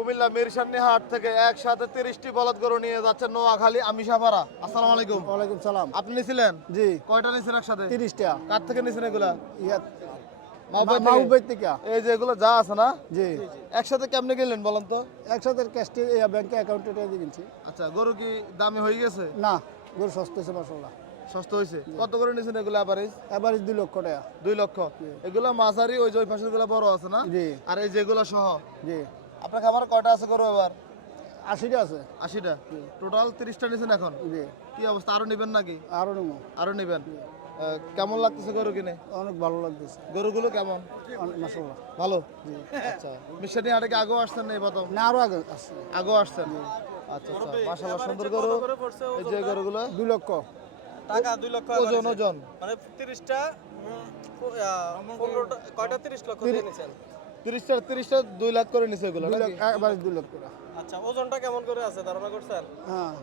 কুমিল্লা মিরসানি হাট থেকে একসাথে 30টি বলদ গরু নিয়ে যাচ্ছেন নোয়াখালী আমিশাপাড়া। আসসালামু আলাইকুম। ওয়ালাইকুম সালাম। আপনি নিছিলেন? জি। কয়টা নিছেন একসাথে? 30টা। কার থেকে নিছেন এগুলা? মাহবুবের থেকে। এই যে এগুলো যা আছে না, জি। একসাথে কেমনে কিনলেন বলেন তো? একসাথে ক্যাশে ব্যাংকে অ্যাকাউন্টে দিয়ে কিনছি। আচ্ছা, গরু কি দামি হয়ে গেছে? না, গরু সস্তা হয়েছে মাশাআল্লাহ। সস্তা হয়েছে? কত করে নিছেন এগুলো এভারেজ? এভারেজ 2 লক্ষ টাকা। 2 লক্ষ। এগুলো মাঝারি, ওই যে ওই পাশের গুলো বড় আছে না? জি। আর এই যেগুলো সহ। জি। আপনার খাবার কয়টা আছে গরু এবার? 80টা আছে। 80টা। টোটাল 30টা নিছেন এখন? জি। কি অবস্থা, আরো নেবেন নাকি? আরো নেবো। আরো নেবেন? কেমন লাগতেছে গরু কিনে? অনেক ভালো লাগতেছে। গরুগুলো কেমন? মাশাআল্লাহ। ভালো। জি। আচ্ছা, মিশানি হাটে কি আগেও আসছেন না এই প্রথম? না, আরো আগে আছে। আগেও আসছেন? আচ্ছা আচ্ছা, মাশাআল্লাহ সুন্দর গরু। এই যে গরুগুলো 2 লক্ষ। টাকা 2 লক্ষ ওজন ওজন মানে 30টা 15টা কয়টা 30 লক্ষ দিয়ে নিছেন? 30টা 2 লাখ করে নিছে এগুলো 2 নাকি? লক্ষ এভারেজ 2 লক্ষ টাকা। আচ্ছা, ওজনটা কেমন করে আছে ধারণা করছেন? হ্যাঁ।